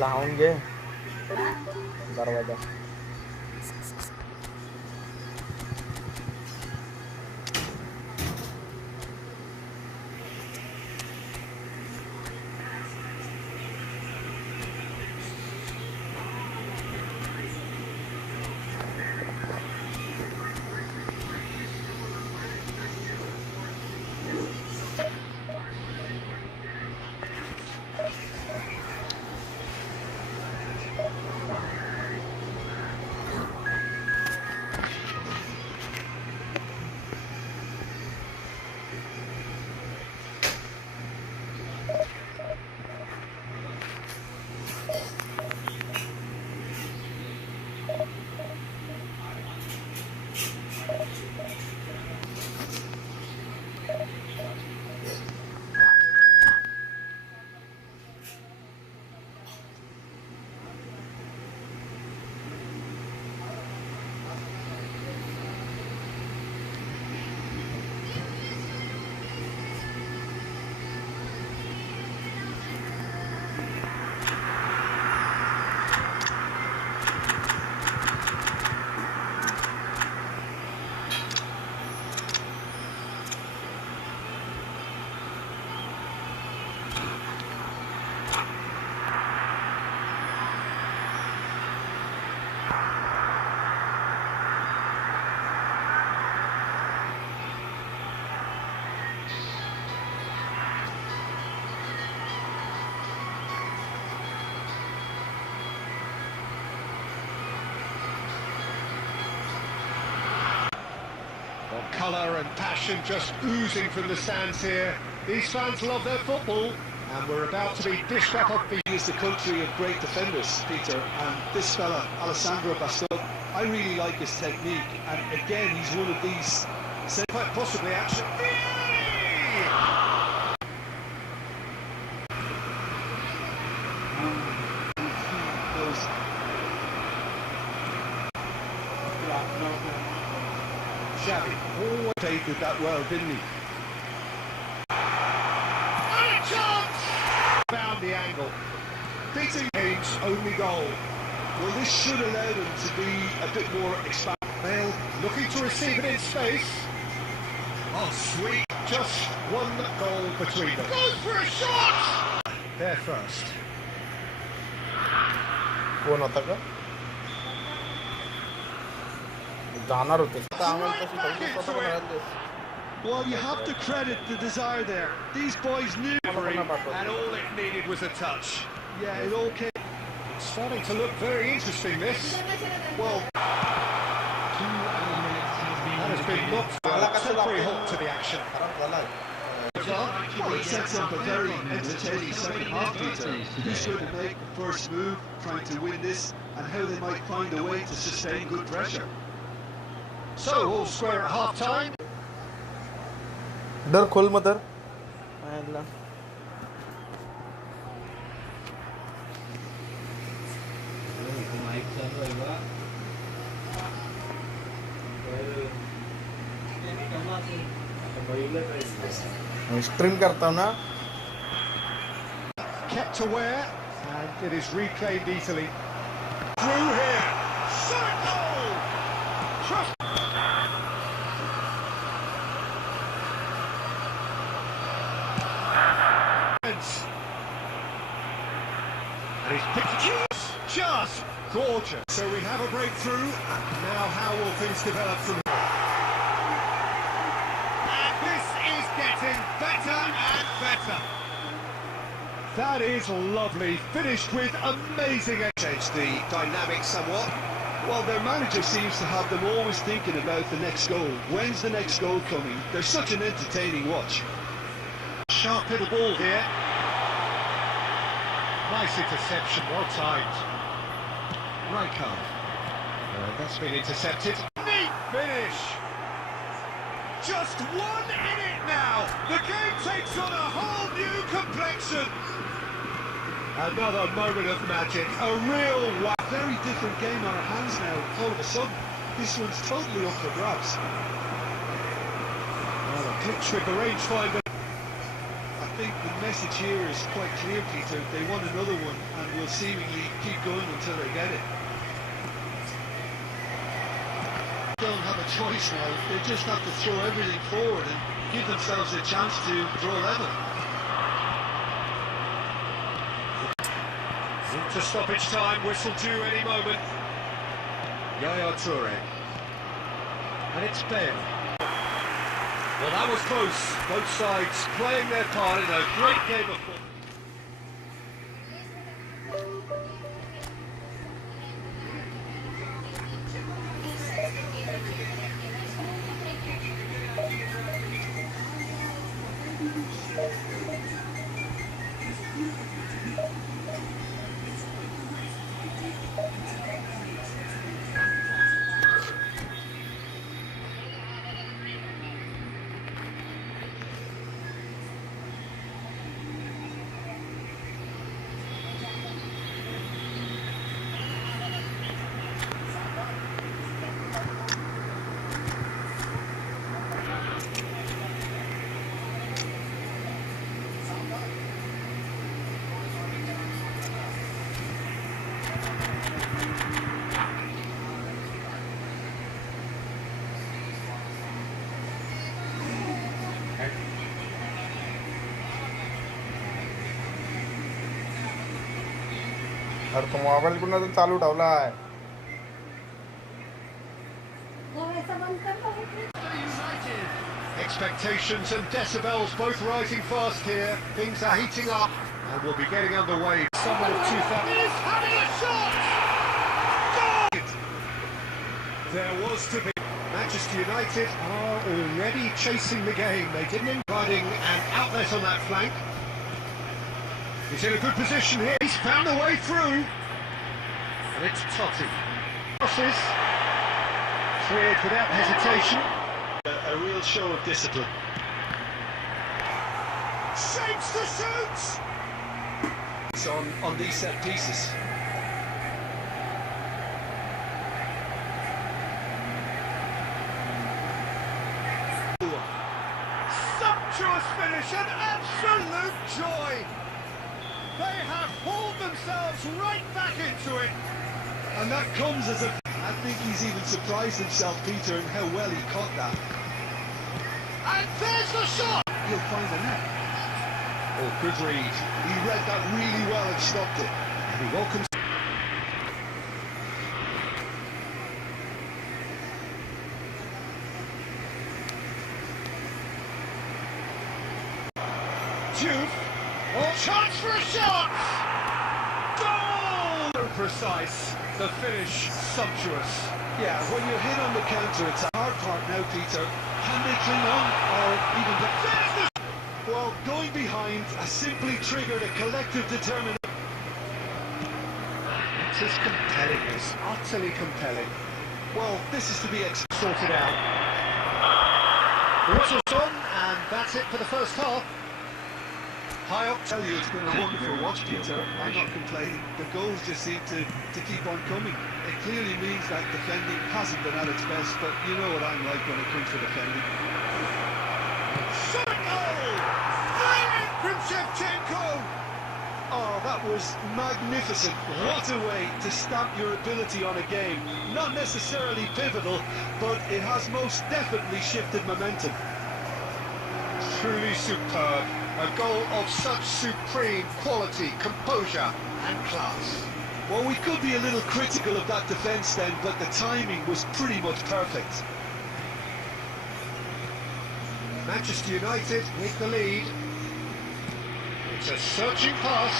लाऊंगे दरवाजा। Colour and passion just oozing from the stands here. These fans love their football, and we're about to be dished up. Is the country of great defenders, Peter, and this fella, Alessandro Bastoni, I really like his technique, and again, he's one of these, Quite possibly actually. Xavi, oh, he did that well, didn't he? And a chance! Found the angle. Beating Kane's only goal. Well, this should allow them to be a bit more expanded. Bale looking to receive it in space. Oh, sweet. Just one goal between them. Goes for a shot! They're first. कोण होता का जाणार होते Well, you have to credit the desire there. These boys knew, and all it needed was a touch. Yeah, it all came. It's starting to look very interesting, this. Well, that has been knocked for a temporary halt to the action. Well, it sets up a very entertaining second half, Peter. Who's going to make the first move, trying to win this, and how they might find a way to sustain good pressure. So, all square at half-time. डर खोल mother stream करता हूँ ना kept aware, and it is reclaimed easily. Through here, shot goal! And he's picked it. Just gorgeous. So we have a breakthrough. Now how will things develop from here? And this is getting better and better. That is lovely. Finished with amazing. Change the dynamic somewhat. Well, their manager seems to have them always thinking about the next goal. When's the next goal coming? They're such an entertaining watch. Sharp little ball here. Nice interception, well timed. Rijkaard. That's been intercepted. Neat finish! Just one in it now! The game takes on a whole new complexion! Another moment of magic, a real wow. Very different game on our hands now, all of a sudden. This one's totally up for grabs. Well, a glitch with the rangefinder. A think the message here is quite clear, Peter. They want another one and will seemingly keep going until they get it. They don't have a choice now. They just have to throw everything forward and give themselves a chance to draw level. Into stoppage time, whistle due any moment. Yaya Toure. And it's Bale. Well, that was close. Both sides playing their part in a great game of football. अरे तो mobile कुठं तर चालू ठेवला आहे. Expectations and decibels both rising fast here. Things are heating up and we'll be getting underway. Summer of 2000. He's having a shot! Goal! There was to be. Manchester United are already chasing the game. They didn't providing an outlet on that flank. He's in a good position here. He's found a way through. And it's Totti. Crosses. Cleared without hesitation. A real show of discipline. Shapes the shoots! It's on these set pieces. Sumptuous finish, an absolute joy! They have pulled themselves right back into it. And that comes as a... I think he's even surprised himself, Peter, in how well he caught that. And there's the shot! He'll find the net. Oh, good read. He read that really well and stopped it. And he welcomes... Juve. Oh, chance for a shot! Goal! So precise. The finish, sumptuous. Yeah, when you're hit on the counter, it's a hard part now, Peter. Can they cling on or even... Well, going behind has simply triggered a collective determination. It's as compelling as utterly compelling. Well, this is to be Sorted out. The whistle's on, and that's it for the first half. High up. Tell you, it's been a wonderful watch, Peter. I'm not complaining. The goals just seem to keep on coming. It clearly means that defending hasn't been at its best, but you know what I'm like when it comes to defending. Shot goal! Brilliant from Shevchenko! Oh, that was magnificent. What a way to stamp your ability on a game. Not necessarily pivotal, but it has most definitely shifted momentum. Truly superb. A goal of such supreme quality, composure and class. Well, we could be a little critical of that defence then, but the timing was pretty much perfect. Manchester United with the lead. It's a searching pass.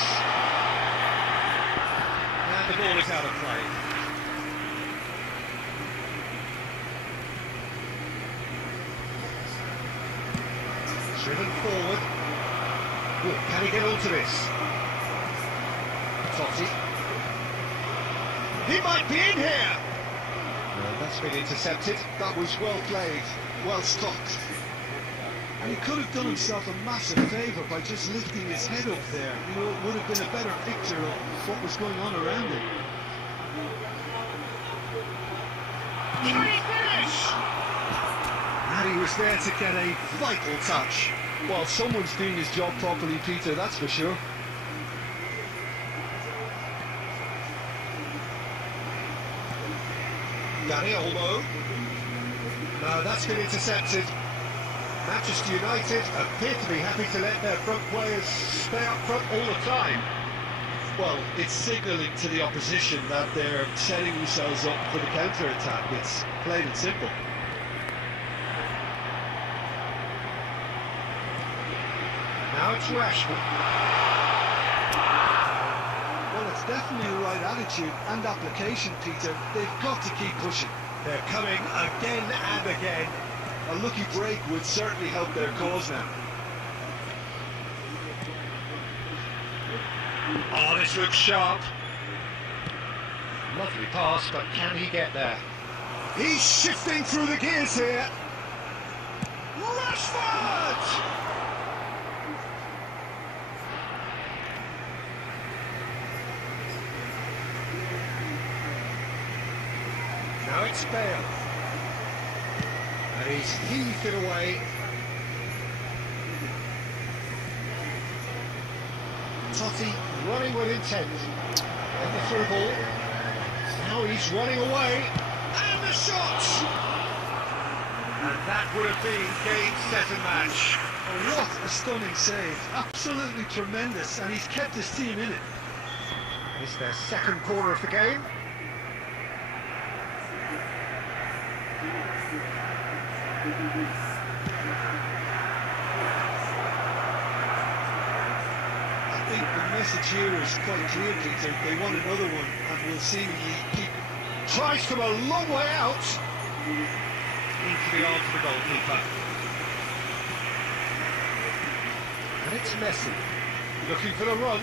And the ball is out of play. Driven forward. Ooh, can he get onto this? Totti. He might be in here! No, that's been intercepted. That was well played, well stopped. And he could have done himself a massive favour by just lifting his head up there. You know, it would have been a better picture of what was going on around him. Can he finish? And he was there to get a vital touch. Well, someone's doing his job properly, Peter, that's for sure. Danny Olmo. No, that's been intercepted. Manchester United appear to be happy to let their front players stay up front all the time. Well, it's signalling to the opposition that they're setting themselves up for the counter-attack. It's plain and simple. Now it's Rashford. Well, it's definitely the right attitude and application, Peter. They've got to keep pushing. They're coming again and again. A lucky break would certainly help their cause now. Oh, this looks sharp. Lovely pass, but can he get there? He's shifting through the gears here. Rashford! Now it's Bale. And he's heaved it away. Totti running with intent. And the through ball. Now he's running away. And the shot! And that would have been game, set and match. Oh, what a stunning save. Absolutely tremendous. And he's kept his team in it. It's their second corner of the game. I think the message here is quite clear, Peter. They want another one, and will seemingly keep... Tries from a long way out. Into the arms of the goalkeeper. And it's Messi. Looking for the run.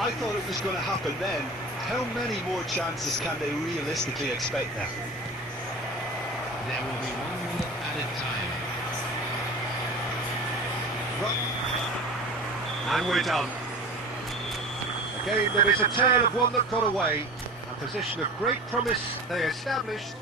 I thought it was going to happen then. How many more chances can they realistically expect now? There will be 1 minute added time. And we're done. A game that is a tale of one that got away. A position of great promise they established.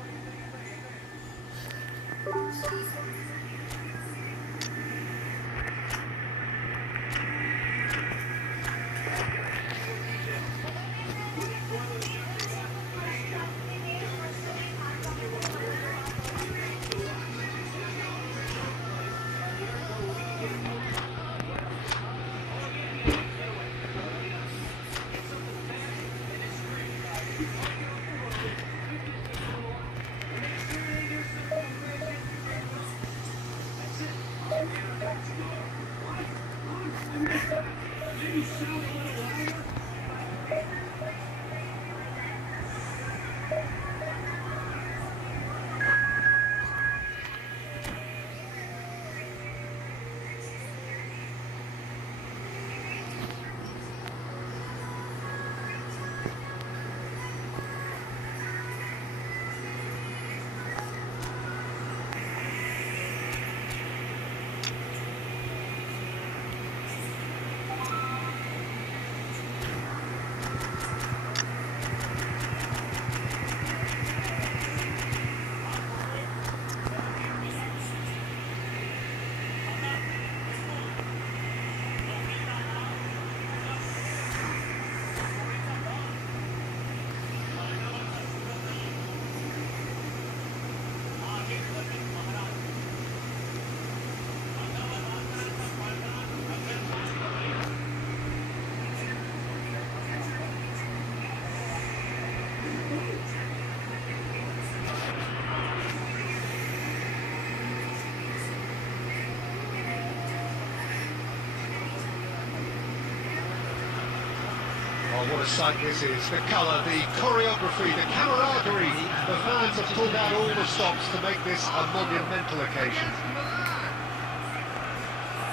Oh, what a sight this is. The colour, the choreography, the camaraderie. The fans have pulled out all the stops to make this a monumental occasion.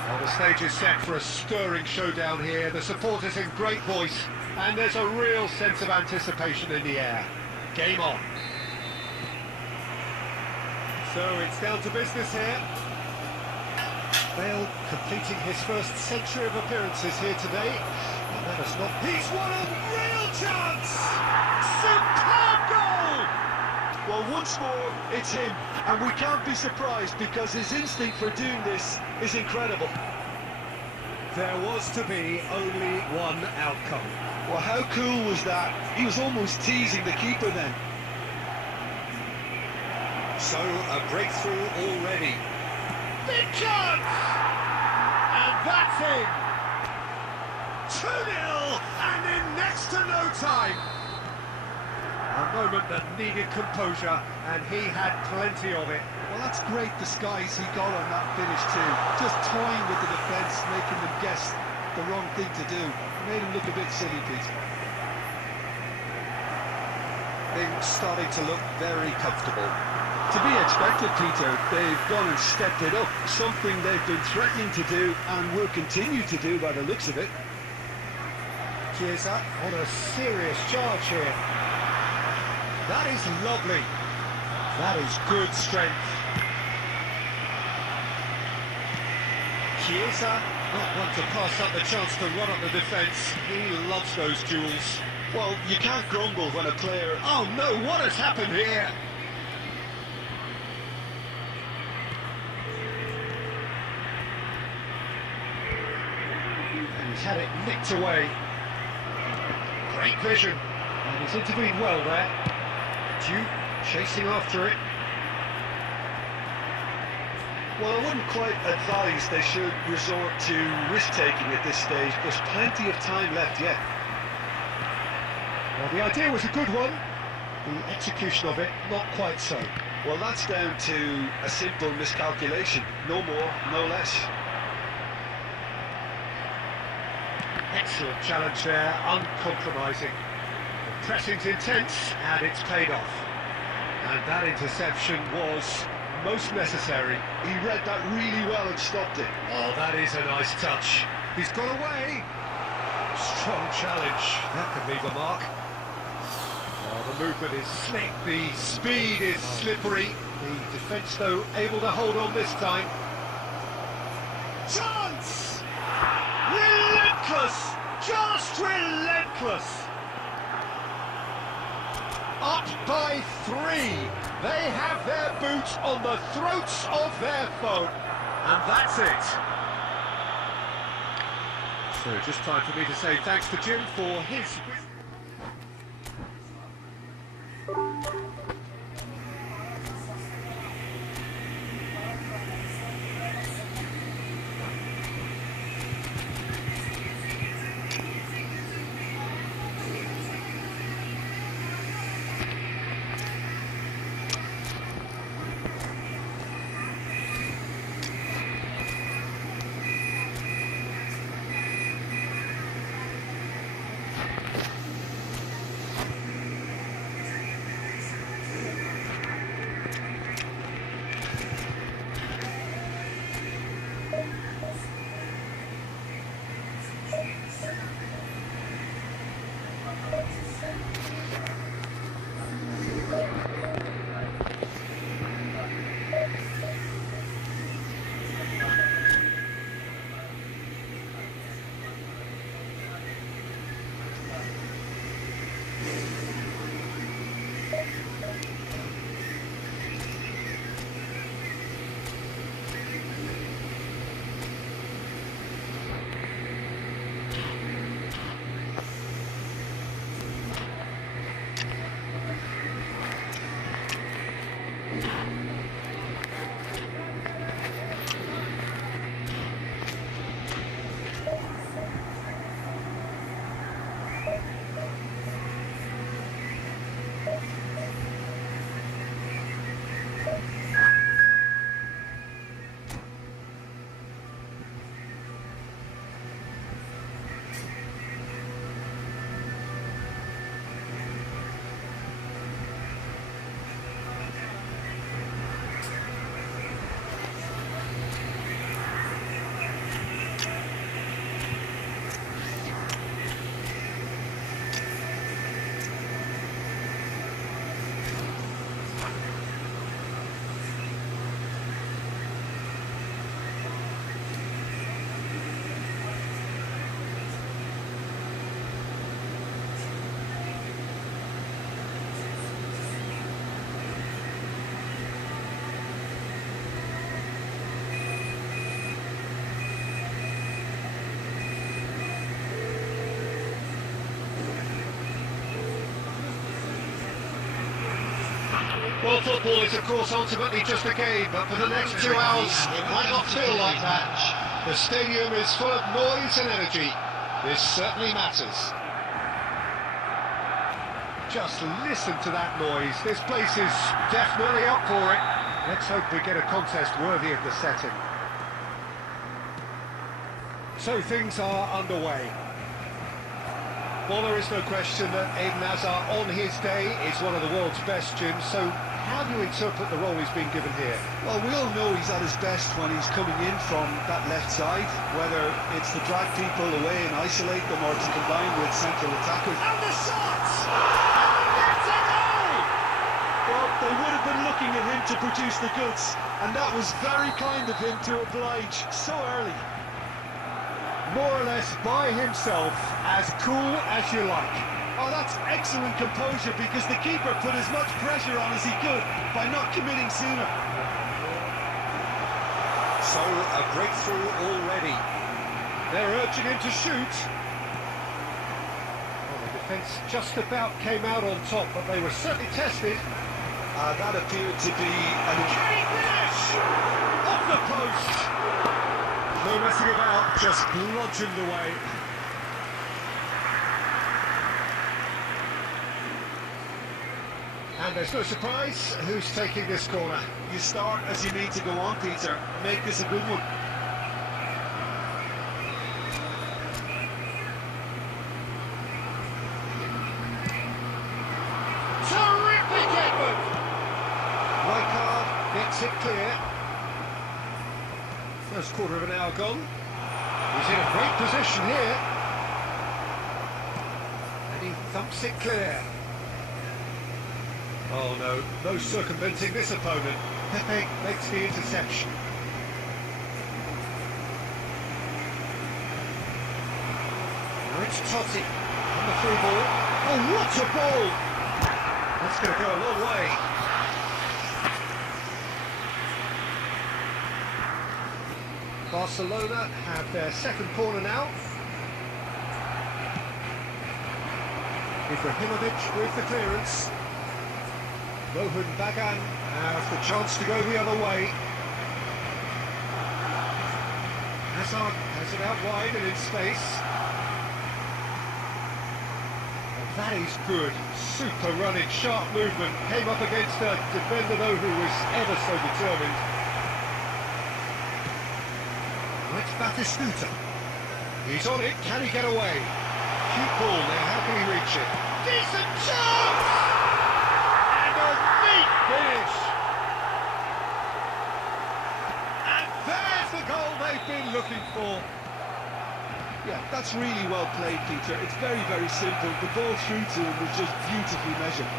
Well, the stage is set for a stirring showdown here. The supporters in great voice, and there's a real sense of anticipation in the air. Game on. So it's down to business here. Bale completing his first century of appearances here today. And that has not... He's won a real chance! Superb goal! Well, once more, it's him, and we can't be surprised because his instinct for doing this is incredible. There was to be only one outcome. Well, how cool was that? He was almost teasing the keeper then. So, a breakthrough already. Big chance! And that's in! 2-0, and in next to no time! A moment that needed composure, and he had plenty of it. Well, that's great disguise he got on that finish too. Just toying with the defence, making them guess the wrong thing to do. Made him look a bit silly, Pete. Things starting to look very comfortable. To be expected, Peter. They've gone and stepped it up. Something they've been threatening to do and will continue to do by the looks of it. Chiesa on a serious charge here. That is lovely. That is good strength. Chiesa, not one to pass up the chance to run up the defence. He loves those duels. Well, you can't grumble when a player... Oh no, what has happened here? And he's had it nicked away. Great vision. And he's intervened well there. Duke chasing after it. Well, I wouldn't quite advise they should resort to risk-taking at this stage. There's plenty of time left yet. Well, the idea was a good one. The execution of it, not quite so. Well, that's down to a simple miscalculation. No more, no less. Excellent challenge there, uncompromising. The pressing's intense, and it's paid off. And that interception was most necessary. He read that really well and stopped it. Oh, that is a nice touch. He's got away. Strong challenge. That could leave a mark. Oh, the movement is slick, the speed is slippery. The defence, though, able to hold on this time. Chance! Relentless! Just relentless! Up by 3. They have their boot on the throats of their foe. And that's it. So just time for me to say thanks to Jim for his... Well, football is, of course, ultimately just a game, but for the next 2 hours, it might not feel like that. The stadium is full of noise and energy. This certainly matters. Just listen to that noise. This place is definitely up for it. Let's hope we get a contest worthy of the setting. So things are underway. Well, there is no question that Eden Hazard on his day is one of the world's best, Jim, so how do you interpret the role he's been given here? Well, we all know he's at his best when he's coming in from that left side, whether it's to drag people away and isolate them or to combine with central attackers. And the shots! And that's a goal! Well, they would have been looking at him to produce the goods, and that was very kind of him to oblige so early. More or less by himself, as cool as you like. Oh, that's excellent composure because the keeper put as much pressure on as he could by not committing sooner. So, a breakthrough already. They're urging him to shoot. Well, the defence just about came out on top, but they were certainly tested. That appeared to be an... Can he finish? Off the post! No messing about, just bludgeoned away. And there's no surprise who's taking this corner. You start as you need to go on, Peter. Make this a good one. Terrific effort! Rijkaard gets it clear. First quarter of an hour gone. He's in a great position here. And he thumps it clear. Oh no, no circumventing this opponent. Pepe makes the interception. Now it's Totti on the through ball. Oh, what a ball! That's going to go a long way. Barcelona have their second corner now. Ibrahimovic with the clearance. Rohan Bagan has the chance to go the other way. Hazard has it out wide and in space. And that is good. Super running, sharp movement. Came up against a defender though who was ever so determined. It's Batistuta. He's on it. Can he get away? Cute ball there. How can he reach it? Decent chance! And a neat finish! And there's the goal they've been looking for. Yeah, that's really well played, Peter. It's very, very simple. The ball through to him was just beautifully measured.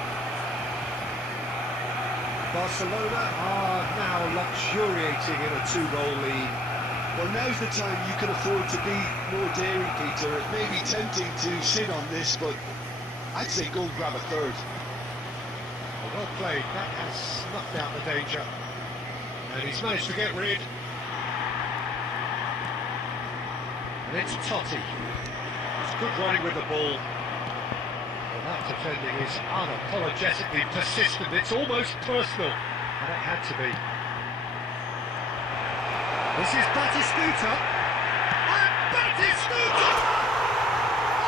Barcelona are now luxuriating in a 2-goal lead. Well, now's the time you can afford to be more daring, Peter. It may be tempting to sit on this, but I'd say go and grab a third. Well played. That has snuffed out the danger. And he's managed to get rid. And it's Totti. It's good running with the ball. Well, that defending is unapologetically persistent. It's almost personal. And it had to be. This is Batistuta. And Batistuta!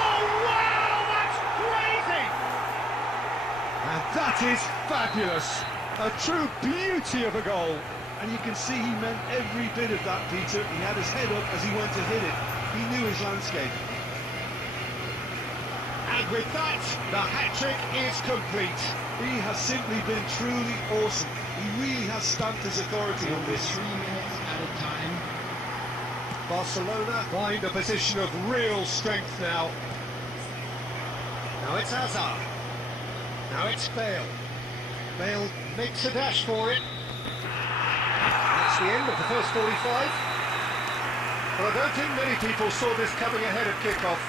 Oh, wow, that's crazy! And that is fabulous. A true beauty of a goal. And you can see he meant every bit of that, Peter. He had his head up as he went to hit it. He knew his landscape. And with that, the hat-trick is complete. He has simply been truly awesome. He really has stamped his authority on this. 3 minutes at a time. Barcelona find a position of real strength now. Now it's Hazard. Now it's Bale. Bale makes a dash for it. That's the end of the first 45. But I don't think many people saw this coming ahead of kick-off.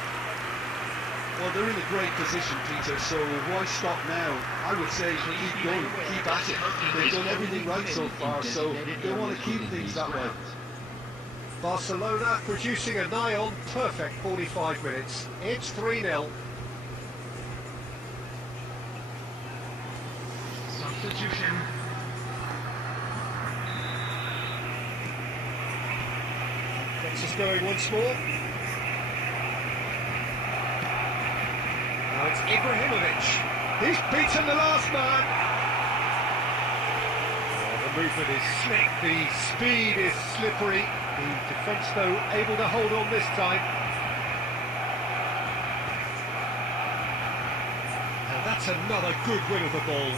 Well, they're in a great position, Peter, so why stop now? I would say keep going, keep at it. They've done everything right so far, so they want to keep things that way. Barcelona producing a nigh-on perfect 45 minutes. It's 3-0. Substitute substitution. Gets us going once more. Now it's Ibrahimovic. He's beaten the last man. Oh, the movement is slick, the speed is slippery. The defence, though, able to hold on this time. And that's another good win of the ball.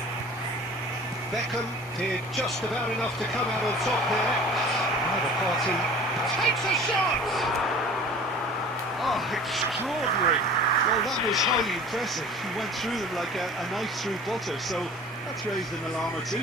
Beckham did just about enough to come out on top there. Now the party takes a shot! Oh, extraordinary. Well, that was highly impressive. He went through them like a knife through butter, so that's raised an alarm or two.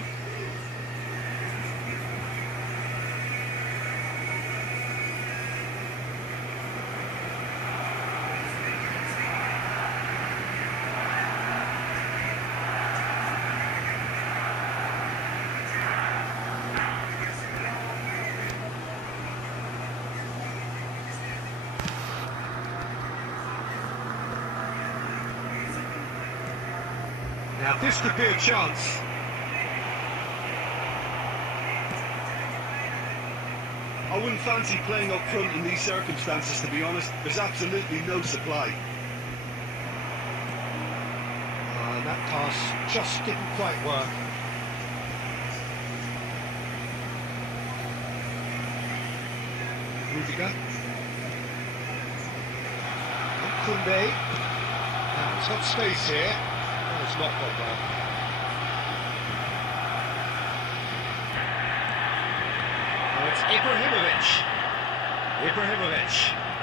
Now this could be a chance. I wouldn't fancy playing up front in these circumstances, to be honest. There's absolutely no supply. And that pass just didn't quite work. Rudiger. And Funday. Now he's got space here. Oh, it's not gone well. Now it's Ibrahimovic.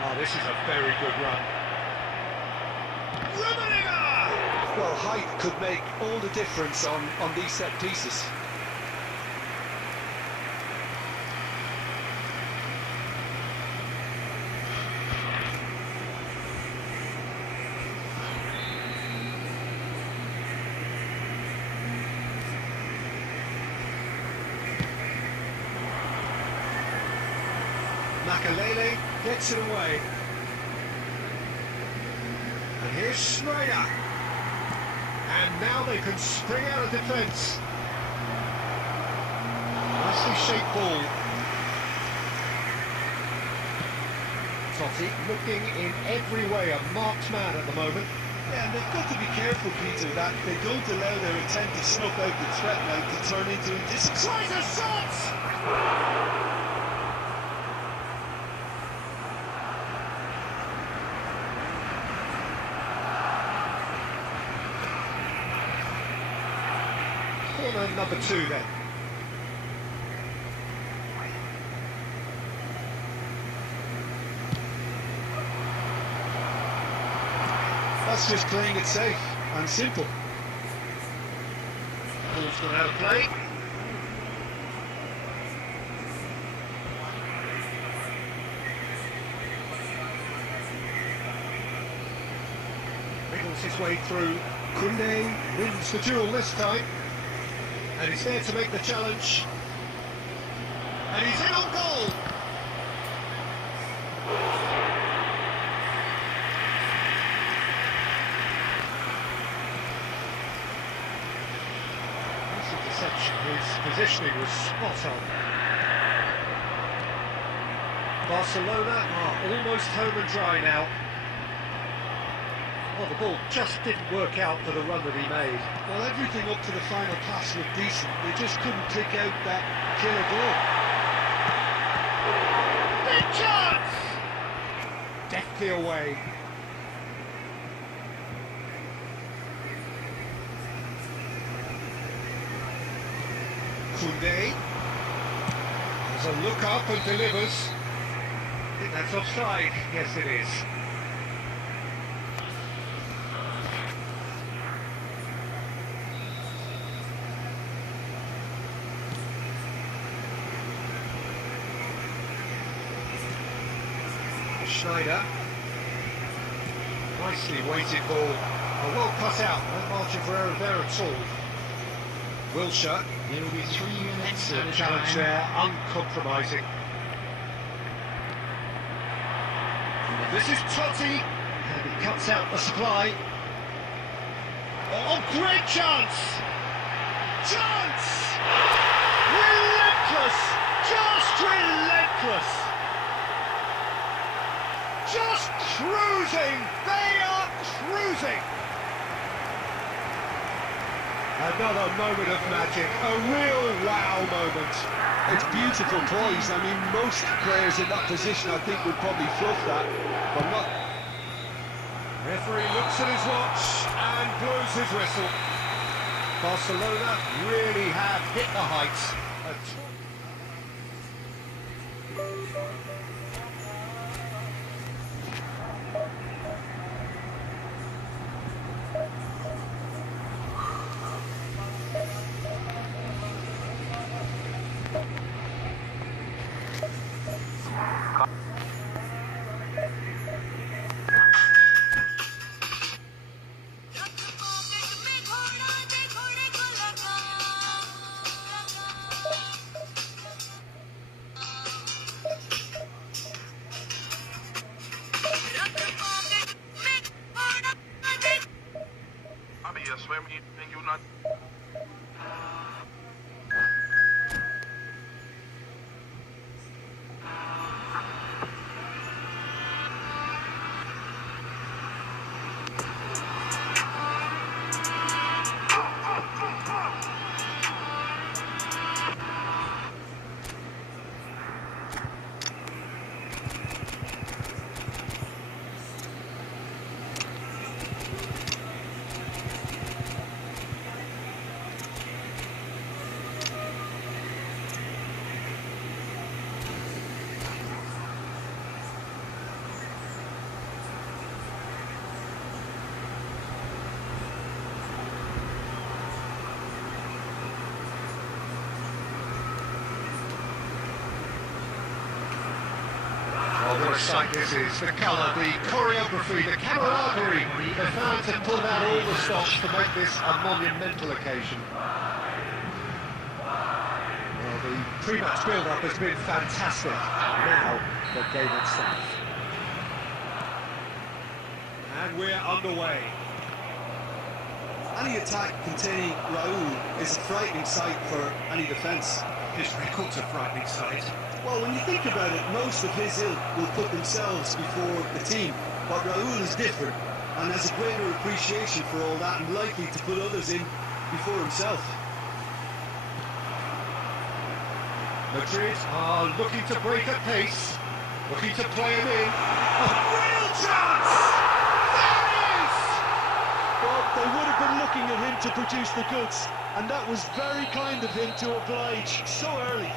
Oh, this is a very good run. Well, height could make all the difference on these set pieces. Makalele gets it away. And here's Schneider. And now they can spring out of defence. Nicely shaped ball. Totti looking in every way a marked man at the moment. Yeah, and they've got to be careful, Peter, that they don't allow their attempt to snuff out the threat now to turn into indiscipline. Tries a shot! Corner number 2 then. That's just playing it safe and simple. Ball's gone out of play. Wriggles his way through. Funday wins the duel this time. And he's there to make the challenge. And he's in on goal! That's a deception. His positioning was spot on. Barcelona are almost home and dry now. Well, the ball just didn't work out for the run that he made. Well, everything up to the final pass looked decent. They just couldn't pick out that killer ball. Big chance! Deftly away. Funday has a look up and delivers. I think that's offside. Yes, it is. Schneider. Nicely weighted ball. Well cut out. No margin for error there at all. Wilshere. There will be 3 minutes. Excellent challenge there. Uncompromising. And this is Totti. And he cuts out the supply. Oh, great chance! chance! Relentless! Just relentless! Just cruising! They are cruising! Another moment of magic, a real wow moment. It's beautiful poise. I mean, most players in that position, I think, would probably fluff that, but not. Referee looks at his watch and blows his whistle. Barcelona really have hit the heights. What a sight this is, the colour, the choreography, the camaraderie. The fans have pulled out all the stops to make this a monumental occasion. Well, the pre-match build-up has been fantastic. Now, the game itself. And we're underway. Any attack containing Raúl is a frightening sight for any defence. His record's a frightening sight. Well, when you think about it, most of his ilk will put themselves before the team, but Raúl is different and has a greater appreciation for all that and likely to put others in before himself. Madrid are looking to break at pace, looking to play him in. A real chance! There is! Well, they would have been looking at him to produce the goods, and that was very kind of him to oblige so early.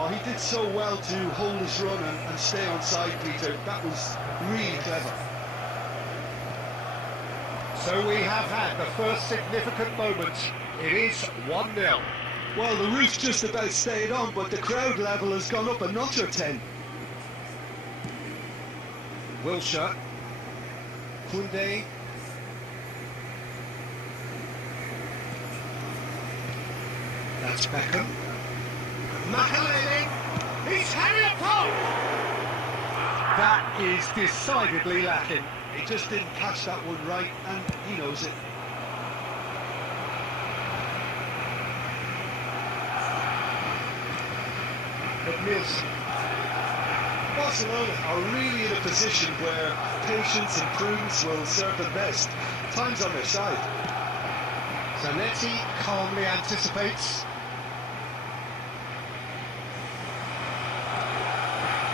Oh, he did so well to hold his run and stay on side, Peter. That was really clever. So we have had the first significant moment. It is 1-0. Well, the roof's just about stayed on, but the crowd level has gone up a notch or 10. Wilshere. Funday. That's Beckham. Makalele, he's had it up! That is decidedly lacking. He just didn't catch that one right, and he knows it. But Nielsen. Barcelona are really in a position where patience and prudence will serve them best. Time's on their side. Zanetti calmly anticipates.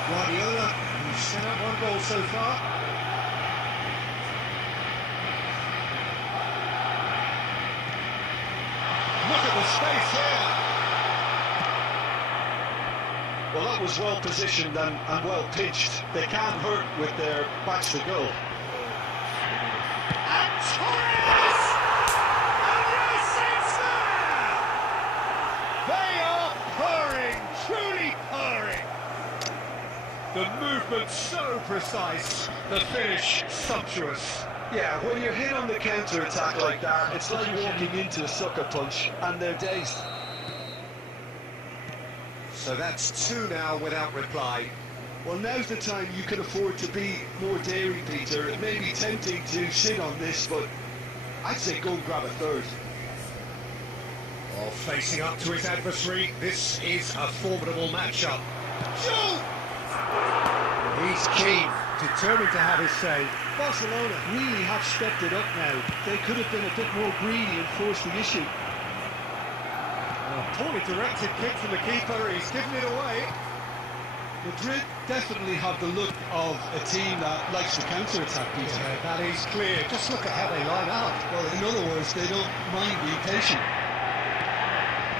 Guardiola, who's set up one goal so far. Look at the space here. Well, that was well positioned and well pitched. They can't hurt with their backs to goal. And Torres! And yes, it's there! They are purring, truly purring. The movement so precise, the finish sumptuous. Yeah, when you're hit on the counter-attack like that, it's like walking into a sucker punch, and they're dazed. So that's 2 now without reply. Well, now's the time you can afford to be more daring, Peter. It may be tempting to sit on this, but I'd say go and grab a third. Well, facing up to his adversary, this is a formidable matchup. Shoot! He's keen, determined to have his say. Barcelona really have stepped it up now. They could have been a bit more greedy and forced the issue. Poorly directed kick from the keeper, he's given it away. Madrid definitely have the look of a team that likes to counter-attack, Peter. Yeah, that is clear. Just look at how they line up. Well, in other words, they don't mind being patient.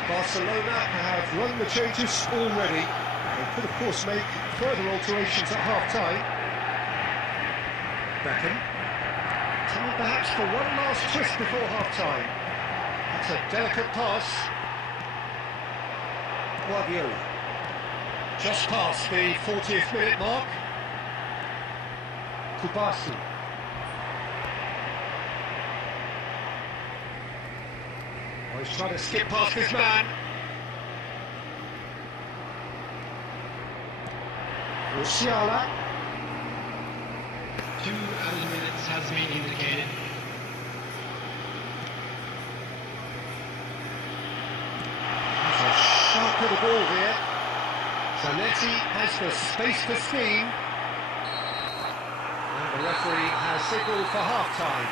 Barcelona have run the changes already. They could, of course, make further alterations at half-time. Beckham. Time perhaps for one last twist before half-time. That's a delicate pass. Guardiola. Just past the 40th minute mark. Kubasi. Oh, he's trying to skip past this man. Musiala. 2 added minutes has been indicated. That's a sharp of the ball here. Zanetti has the space for steam. And the referee has signalled for half-time.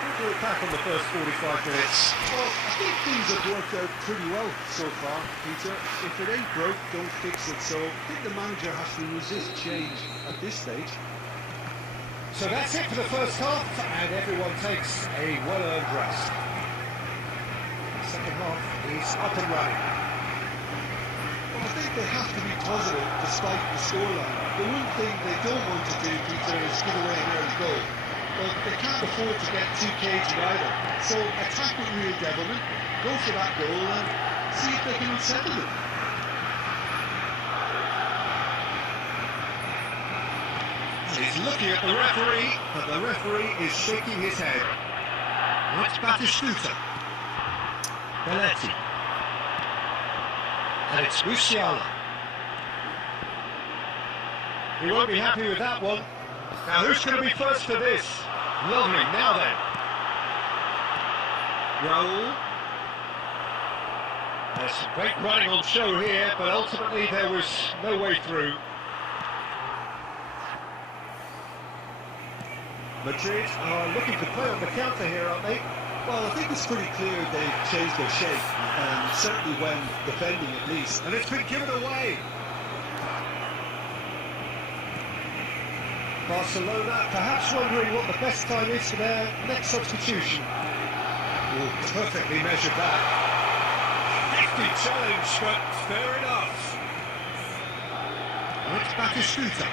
We'll do it back on the first 45 minutes. Well, I think things have worked out pretty well so far, Peter. If it ain't broke, don't fix it. So I think the manager has to resist change at this stage. So that's it for the first half, and everyone takes a well-earned rest. The second half is up and running. Well, I think they have to be positive despite the scoreline. The one thing they don't want to do, Peter, is give away an early goal. But they can't afford to get too cagey either. So attack with real devilment, go for that goal and see if they can unsettle them. He's looking at the referee, but the referee is shaking his head. That's Batistuta. Belletti. And it's Musiala. He won't be happy with that one. Now who's going to be first for this? Lovely, now then. Raul. There's some great running on show here, but ultimately there was no way through. Madrid are looking to play on the counter here, aren't they? Well, I think it's pretty clear they've changed their shape, certainly when defending at least. And it's been given away. Barcelona perhaps wondering what the best time is for their next substitution. Oh, perfectly measured that. Hefty challenge, but fair enough. And it's Batistuta.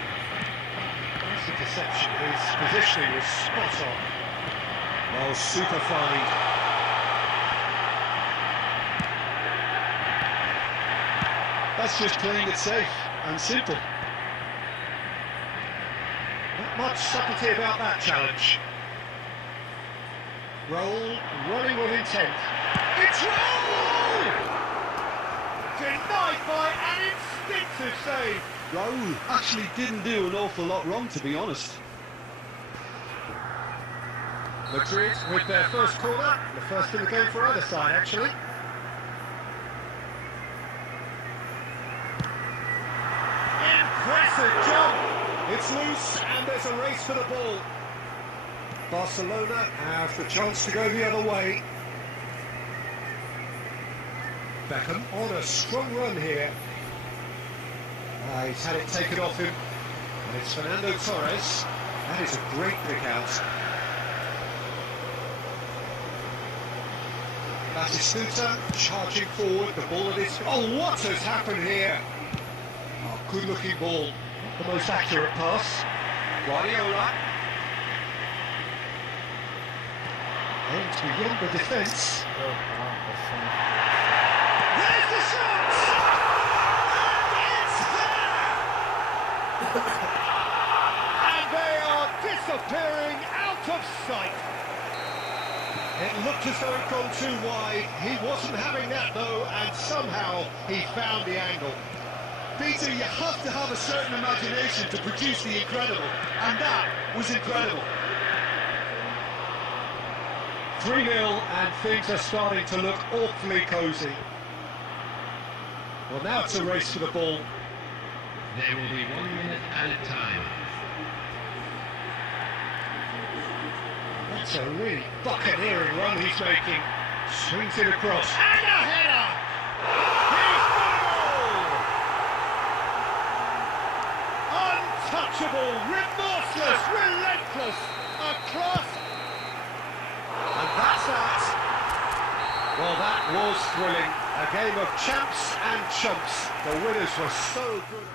That's a deception. His positioning was spot on. Oh, super find. That's just playing it safe and simple. Not much subtlety about that challenge. Raul running with intent. It's Raul! Denied by an instinctive save. Raul actually didn't do an awful lot wrong, to be honest. Madrid with their first corner, the first in the game for either side, actually. Impressive jump! It's loose and there's a race for the ball. Barcelona have the chance to go the other way. Beckham on a strong run here. He's had it taken off him. And it's Fernando Torres. That is a great pick out. Batistuta charging forward, the ball at his... Oh, what has happened here? Oh, good-looking ball. Not the most accurate pass. Guardiola. Aims beyond the defence. There's the shot! And it's there! And they are disappearing out of sight. It looked as though it'd gone too wide. He wasn't having that though, and somehow he found the angle. Peter, you have to have a certain imagination to produce the incredible, and that was incredible. 3-0 and things are starting to look awfully cosy. Well, now it's a race for the ball. There will be 1 minute at a time. That's a really buccaneering run he's making. Swings it across. And a header! He's got a goal! Untouchable, remorseless, relentless, a class. And that's that. Well, that was thrilling. A game of champs and chumps. The winners were so good.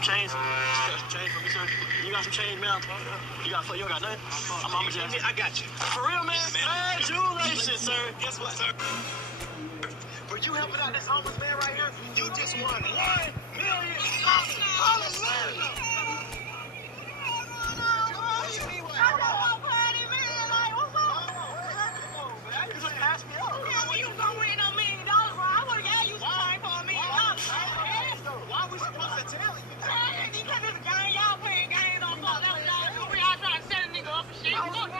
Chains. Chains for me, sir. You got some chains, man? You got nothing? I'm just. I got you. For real, man? Congratulations, sir. Guess what, sir? For you helping out this homeless man right here, you just won $1 million. You just asked me out. Yeah, you gonna win $1 million, bro. I would've gave you some money for $1 million. Why we supposed to tell you? Because it's a game, y'all playing games on fuck. That was y'all do. Y'all trying to set a nigga up for shit. Man, y'all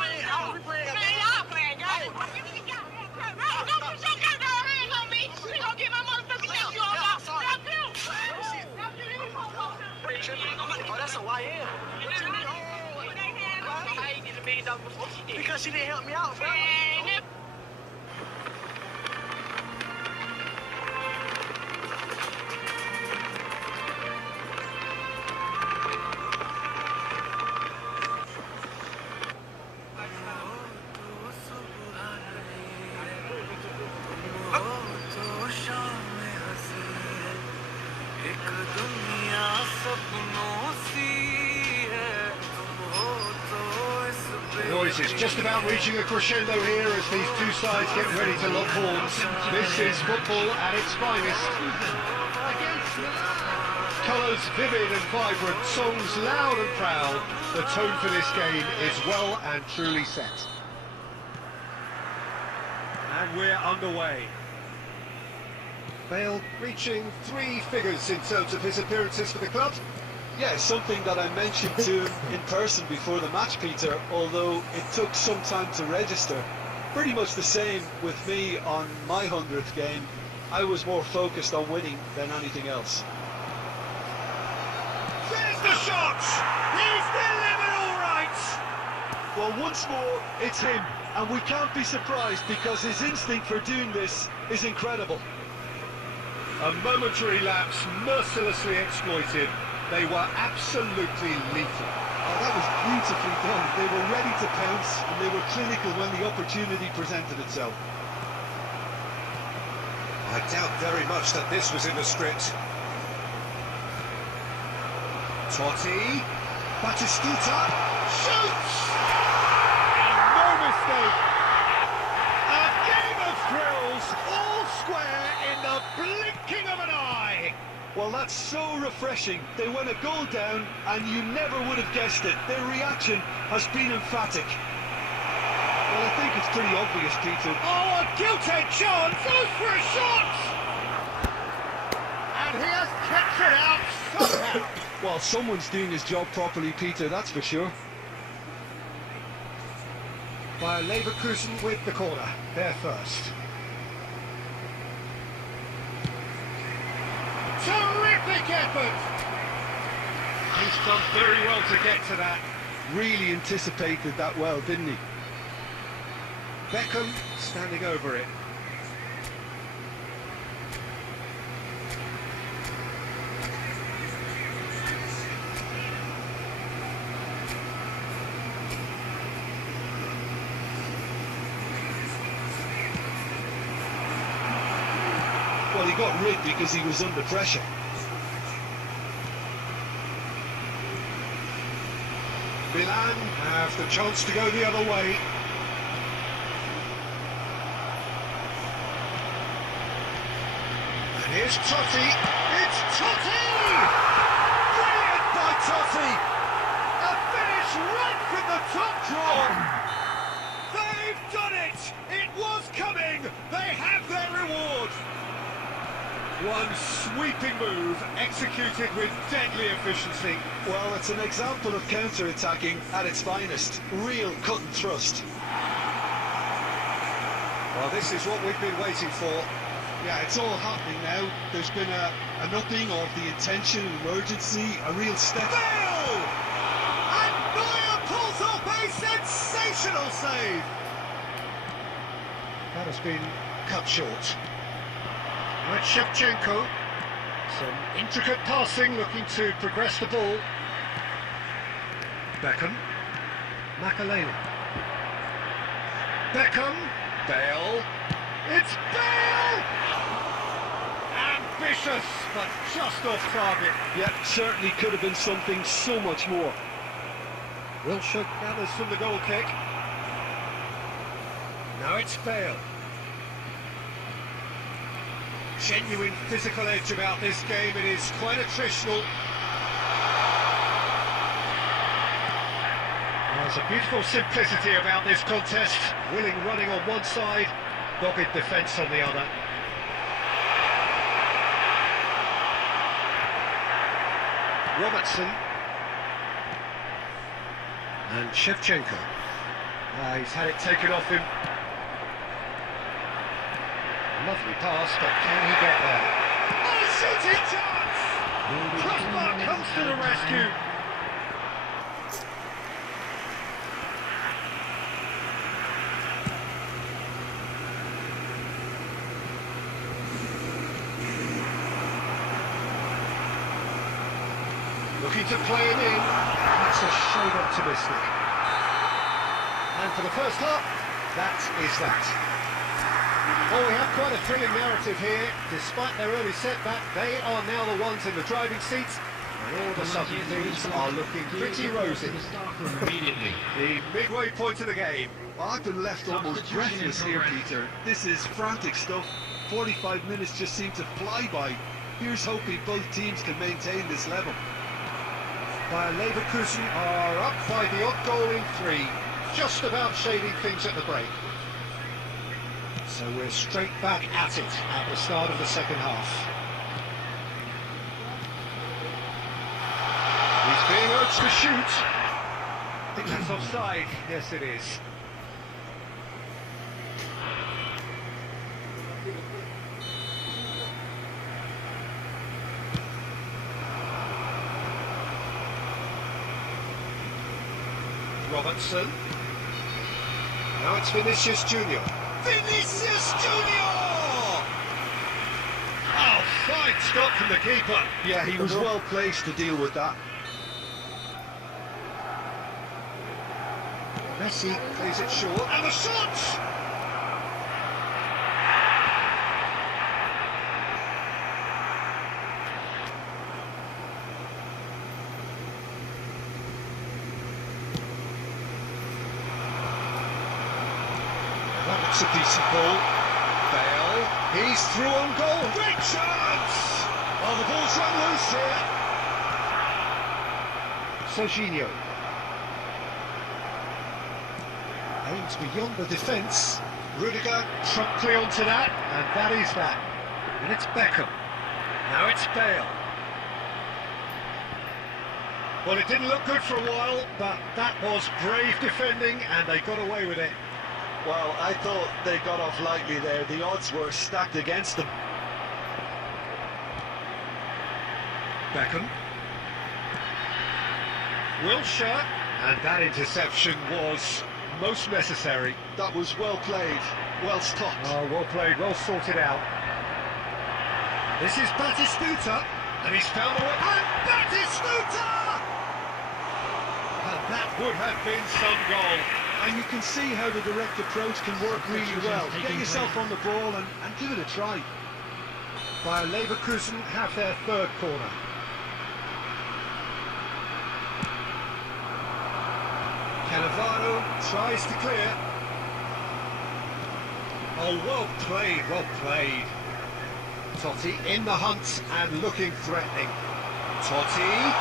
playing games. Don't put your goddamn hands on me. We gonna get my motherfucking neck you off. Stop you. Oh, that's a YN. I ain't get $1 million before she did. Because she didn't help me out, bro. The noise is just about reaching a crescendo here as these two sides get ready to lock horns. This is football at its finest. Colours vivid and vibrant, songs loud and proud. The tone for this game is well and truly set. And we're underway. Bale reaching 3 figures in terms of his appearances for the club. Yeah, something that I mentioned to him in person before the match, Peter, although it took some time to register. Pretty much the same with me on my 100th game. I was more focused on winning than anything else. There's the shot! He's delivered all right! Well, once more, it's him, and we can't be surprised because his instinct for doing this is incredible. A momentary lapse mercilessly exploited. They were absolutely lethal. Oh, that was beautifully done. They were ready to pounce, and they were clinical when the opportunity presented itself. I doubt very much that this was in the script. Totti, Batistuta, shoots! No mistake! A game of thrills, all square in the blinking of an eye! Well, that's so refreshing. They went a goal down, and you never would have guessed it. Their reaction has been emphatic. Well, I think it's pretty obvious, Peter. Oh, a gilt-edged chance, goes for a shot! And he has kept it out somehow. Well, someone's doing his job properly, Peter, that's for sure. By Leverkusen with the corner. They're first. Terrific effort! He's done very well to get to that. Really anticipated that well, didn't he? Beckham standing over it. Well, he got rid because he was under pressure. Milan have the chance to go the other way. And here's Totti. It's Totti! Brilliant by Totti! A finish right from the top draw. They've done it! It was coming! They have their reward! One sweeping move, executed with deadly efficiency. Well, it's an example of counter-attacking at its finest. Real cut and thrust. Well, this is what we've been waiting for. Yeah, it's all happening now. There's been an upping of the intention and emergency, a real step. Bale! And Neuer pulls off a sensational save! That has been cut short. With Shevchenko, some intricate passing, looking to progress the ball. Beckham, Makaleli. Beckham, Bale. It's Bale! Ambitious, but just off target. Yeah, certainly could have been something so much more. Wilshere gathers from the goal kick. Now it's Bale. Genuine physical edge about this game. It is quite attritional. There's a beautiful simplicity about this contest. Willing running on one side, dogged defence on the other. Robertson. And Shevchenko. He's had it taken off him. Lovely pass, but can he get there? Oh, shooting chance! Crossbar comes to the rescue. Looking to play it in. That's a shade optimistic. And for the first half, that is that. Well, we have quite a thrilling narrative here. Despite their early setback, they are now the ones in the driving seats, and all of a sudden things are looking pretty rosy. The midway point of the game. Well, I've been left almost breathless here, Peter. This is frantic stuff. 45 minutes just seem to fly by. Here's hoping both teams can maintain this level. While Leverkusen are up by the odd goal in 3, just about shading things at the break. So we're straight back at it at the start of the second half. He's being urged to shoot. I think that's offside. Yes, it is. Robertson. Now it's Vinicius Junior. Vinicius Junior! Oh, fine stop from the keeper. Yeah, he was well placed to deal with that. Messi plays it short, and the shot! That's a decent ball. Bale, he's through on goal. Great chance! Oh, the ball's run loose here. Serginho. Aims beyond the defence. Rudiger promptly onto that, and that is that. And it's Beckham. Now it's Bale. Well, it didn't look good for a while, but that was brave defending, and they got away with it. Well, I thought they got off lightly there. The odds were stacked against them. Beckham. Wilshere. And that interception was most necessary. That was well played, well stopped. Oh, well played, well sorted out. This is Batistuta, and he's found a way. And Batistuta! And that would have been some goal. And you can see how the direct approach can work really well. Get yourself on the ball and give it a try. Bayer Leverkusen have their third corner. Cannavaro tries to clear. Oh, well played, well played. Totti in the hunt and looking threatening. Totti.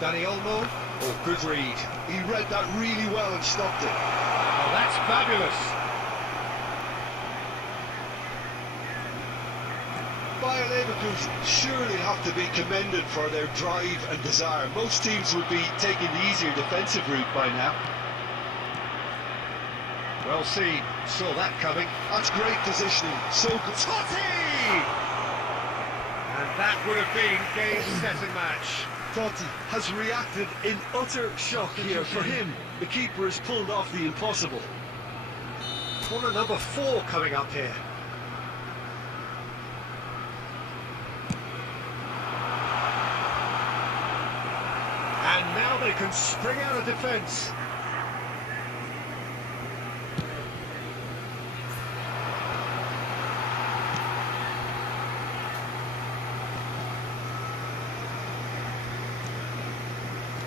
Dani Olmo. Oh, good read. He read that really well and stopped it. Oh, that's fabulous. Bayer Leverkusen surely have to be commended for their drive and desire. Most teams would be taking the easier defensive route by now. Well seen, saw that coming. That's great positioning, so good. Totti! And that would have been game, set and match. Totti has reacted in utter shock here. For him, the keeper has pulled off the impossible. Corner number 4 coming up here. And now they can spring out of defence.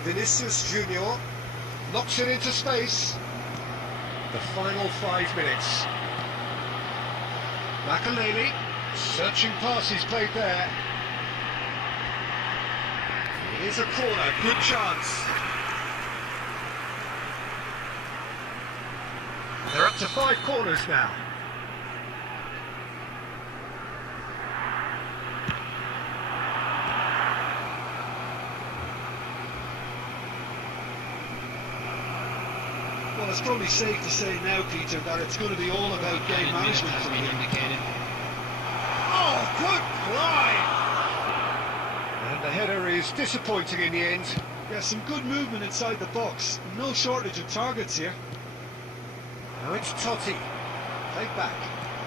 Vinicius Junior knocks it into space. The final 5 minutes. Makaleli, searching passes played there. Here's a corner, good chance. They're up to 5 corners now. Well, it's probably safe to say now, Peter, that it's going to be all about game management from here. Oh, good play! And the header is disappointing in the end. Yeah, some good movement inside the box. No shortage of targets here. Now it's Totti. Played back.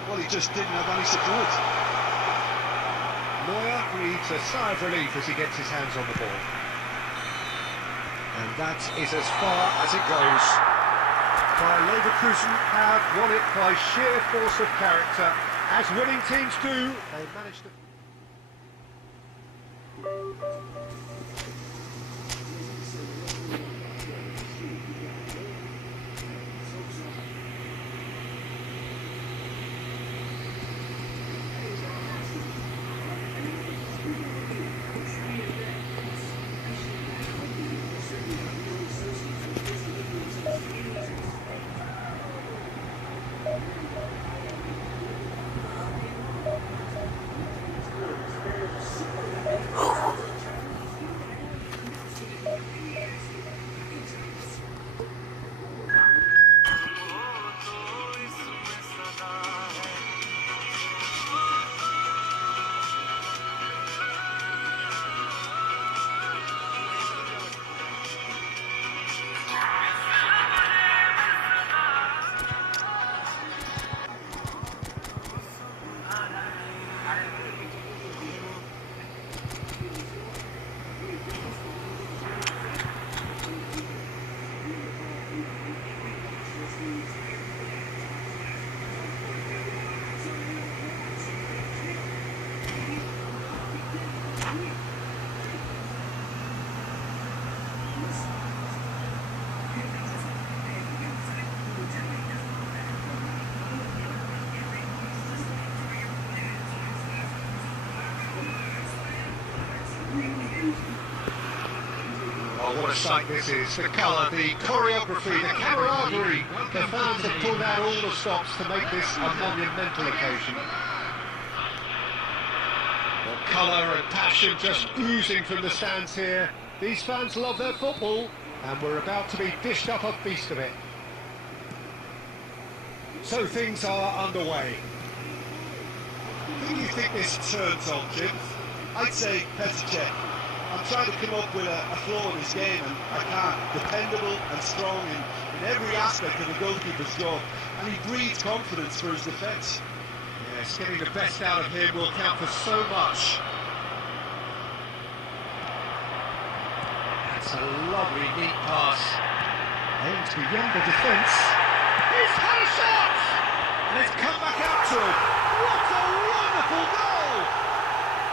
Well, he just didn't have any support. Neuer breathes a sigh of relief as he gets his hands on the ball. And that is as far as it goes. Bayer Leverkusen have won it by sheer force of character. As winning teams do, they managed to... Oh, what a sight this is. The colour, the choreography, the camaraderie. The fans have pulled out all the stops to make this a monumental occasion. Well, colour and passion just oozing from the stands here. These fans love their football. And we're about to be dished up a feast of it. So things are underway. Who do you think this turns on, Jim? I'd say Petr. I'm trying to come up with a flaw in his game, and I can't. Dependable and strong in every aspect of the goalkeeper's job, and he breeds confidence for his defence. Yes, getting the best out of him will count for so much. That's a lovely, neat pass. Aims beyond the defence. He's had a shot! And it's come back out to him. What a wonderful goal!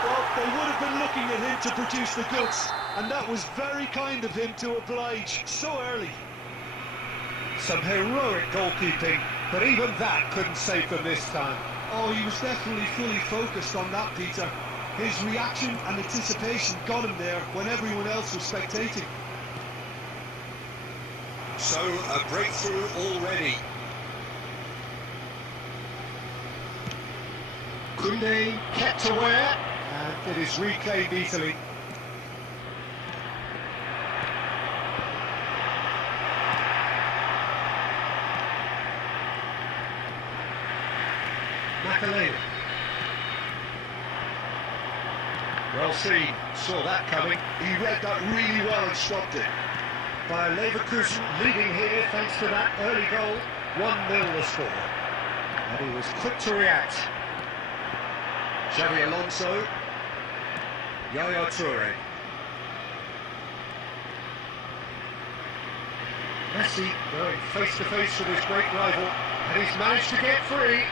Well, they would have been looking at him to produce the goods, and that was very kind of him to oblige so early. Some heroic goalkeeping, but even that couldn't save them this time. Oh, he was definitely fully focused on that, Peter. His reaction and anticipation got him there when everyone else was spectating. So, a breakthrough already. Funday kept aware, and it is reclaimed easily. Makalena. Well seen, saw that coming. He read that really well and stopped it. By Leverkusen leading here thanks to that early goal. 1-0 the score. And he was quick to react. Xavi Alonso. Yaya Toure. Messi going face to face with his great rival, and he's managed to get free.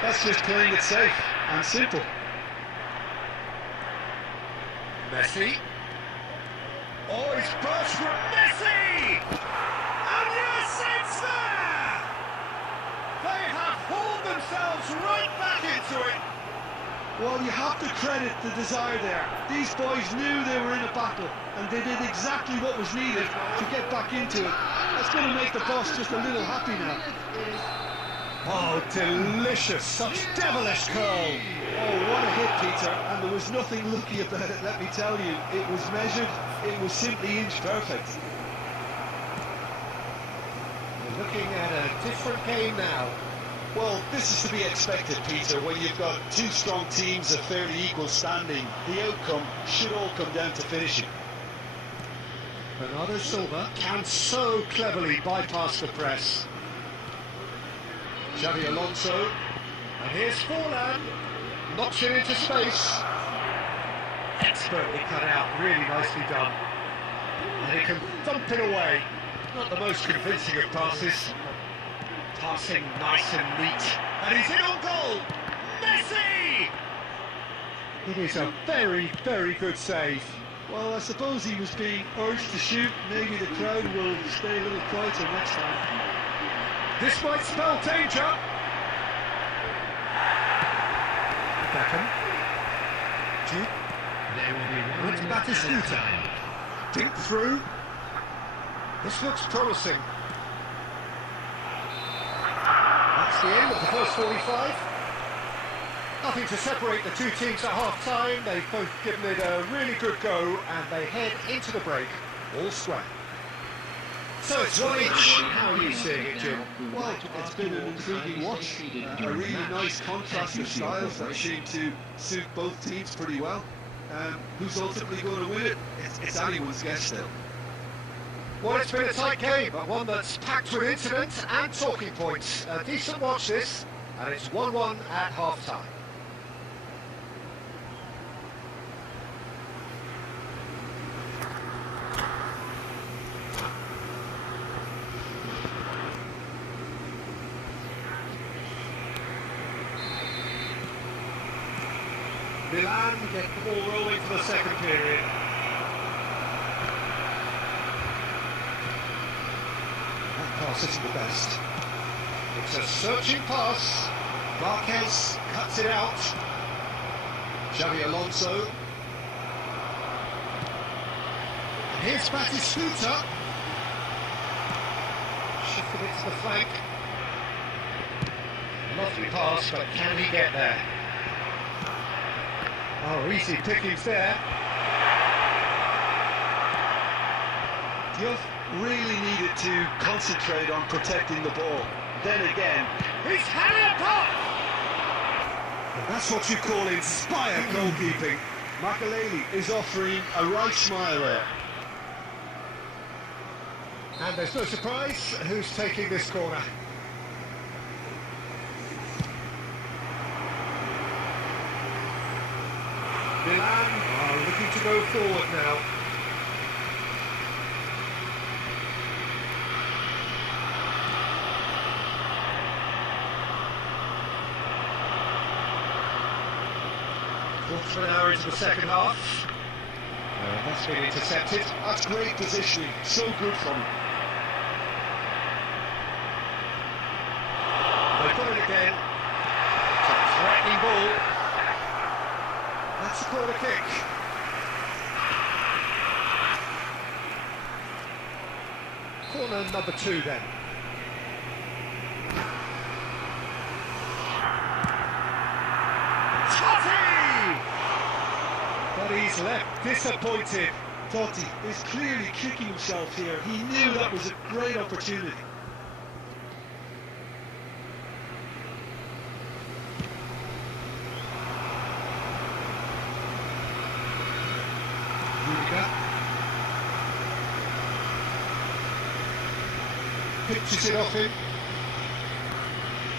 That's just playing it safe and simple. Messi. Oh, he's burst from Messi! And yes, it's there! They have hauled themselves right back into it. Well, you have to credit the desire there. These boys knew they were in a battle, and they did exactly what was needed to get back into it. That's going to make the boss just a little happy now. Oh, delicious, such devilish curl. Oh, what a hit, Peter, and there was nothing lucky about it, let me tell you. It was measured, it was simply inch perfect. We're looking at a different game now. Well, this is to be expected, Peter. When you've got two strong teams of fairly equal standing, the outcome should all come down to finishing. Bernardo Silva can so cleverly bypass the press. Xavi Alonso, and here's Forlan, knocks it into space. Expertly cut out, really nicely done. And he can thump it away. Not the most convincing of passes. Passing nice and neat. And he's in on goal! Messi! It is a very, very good save. Well, I suppose he was being urged to shoot. Maybe the crowd will stay a little quieter next time. This might spell danger. Beckham. Jude. There will be 1 It's minute Batistuta. added time. Deep through. This looks promising. That's the end of the first 45. Nothing to separate the two teams at half-time. They've both given it a really good go, and they head into the break all square. So it's 1 each. How are you seeing it, Jim? Well, it's been an intriguing watch. A really nice contrast of styles that seem to suit both teams pretty well. Who's ultimately going to win it? It's anyone's guess still. Well, it's been a tight game, but one that's packed with incidents and talking points. A decent watch this, and it's 1-1 at half-time. Milan get the ball rolling for the second period. That pass isn't the best. It's a searching pass. Marquez cuts it out. Xavi Alonso. And here's Batistuta. Shifted it to the flank. Lovely pass, but can he get there? Oh, easy pickings there. You've really needed to concentrate on protecting the ball. Then again, He's had it up! And that's what you call inspired goalkeeping. Makaleli is offering a right smile there. And there's no surprise who's taking this corner. Milan are looking to go forward now. Quarter of an hour into the second half. That's been intercepted. That's great positioning, so good from him. They've got it again. It's a threatening ball. That's a corner kick. Corner number 2 then. Totti! But he's left disappointed. Totti is clearly kicking himself here. He knew that was a great opportunity. Pitches it off him.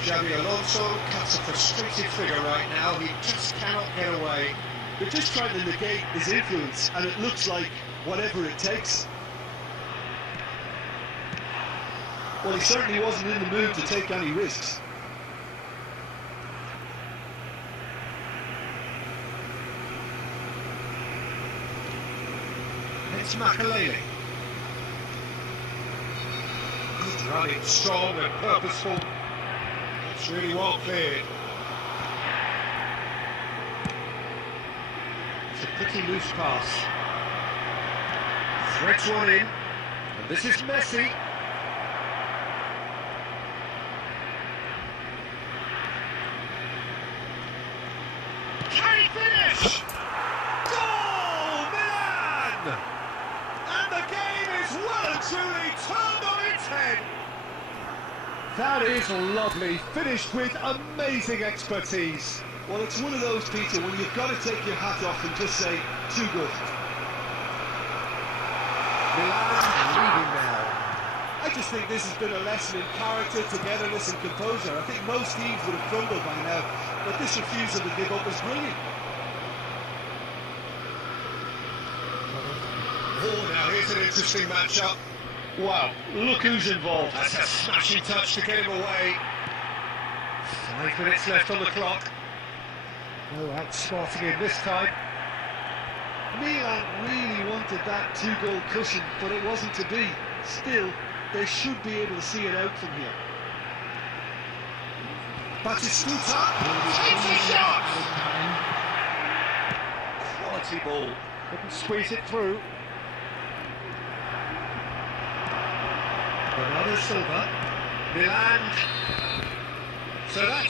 Xabi Alonso cuts a frustrated figure right now. He just cannot get away. They're just trying to negate his influence, and it looks like whatever it takes. Well, he certainly wasn't in the mood to take any risks. It's Makaleli. Good running, strong and purposeful. It's really well cleared. It's a pretty loose pass. Threads one in. And this is Messi. Can he finish? Goal, Milan! And the game is well and truly turned on its head. That is lovely, finished with amazing expertise. Well, it's one of those, Peter, when you've got to take your hat off and just say, too good. Milan leading now. I just think this has been a lesson in character, togetherness and composure. I think most teams would have crumbled by now, but this refusal to give up is brilliant. Oh, now here's an interesting matchup. Wow, look who's involved. That's a smashing touch to get him away. 5 minutes left on the clock. No outsmarting him this time. Milan really wanted that 2-goal cushion, but it wasn't to be. Still, they should be able to see it out from here. Batistuta takes a shot! Quality ball. Couldn't squeeze it through. Bernardo Silva. Milan. So that